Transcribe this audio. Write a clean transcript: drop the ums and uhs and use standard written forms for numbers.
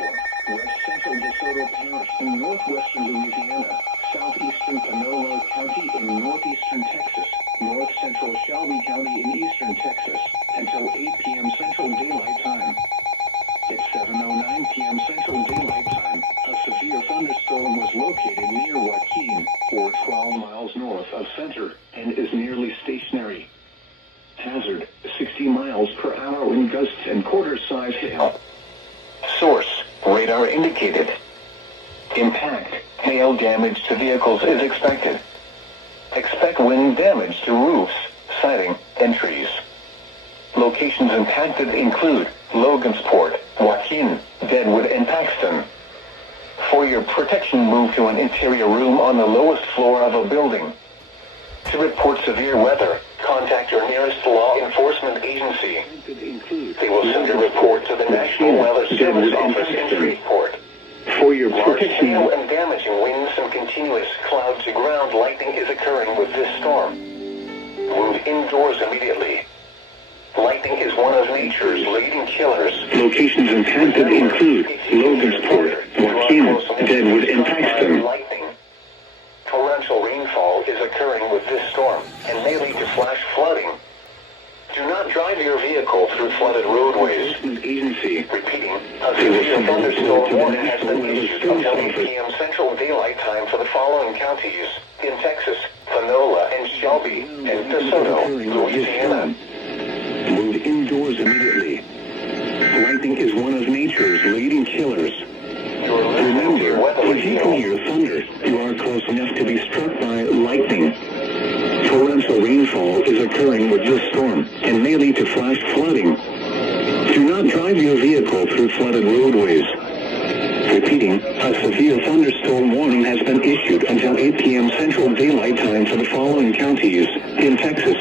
for west central DeSoto Parish in northwestern Louisiana, southeastern Panola County in northeastern Texas, north central Shelby County in eastern Texas, until 8 p.m. Central Daylight Time. At 7:09 p.m. Central Daylight Time, a severe thunderstorm was located near Joaquin, or 12 miles north of center, and is nearly stationary. Hazard, 60 miles per hour wind gusts and quarter-size hail. Source, radar indicated. Impact, hail damage to vehicles is expected. Expect wind damage to roofs, siding, and trees. Locations impacted include Logansport, Joaquin, Deadwood, and Paxton. For your protection, move to an interior room on the lowest floor of a building. To report severe weather, contact your nearest law enforcement agency. They will send a report to the National Weather Service office in Shreveport. For your protection, hail and damaging winds and continuous cloud-to-ground lightning is occurring with this storm. Move indoors immediately. Lightning is one of nature's leading killers. Locations impacted include Logansport, Joaquin, Deadwood, and Paxton. Lightning. Torrential rainfall is occurring with this storm and may lead to flash flooding. Do not drive your vehicle through flooded roadways. Repeating, a severe thunderstorm warning has been issued until 8 p.m. Central Daylight Time for the following counties in Texas, Panola, and Shelby, and DeSoto, Louisiana. Move indoors immediately. Lightning is one of nature's leading killers. Remember, if you can hear thunder, you are close enough to be struck by lightning. Torrential rainfall is occurring with this storm and may lead to flash flooding. Do not drive your vehicle through flooded roadways. Repeating, a severe thunderstorm warning has been issued until 8 p.m. Central Daylight Time for the following counties in Texas,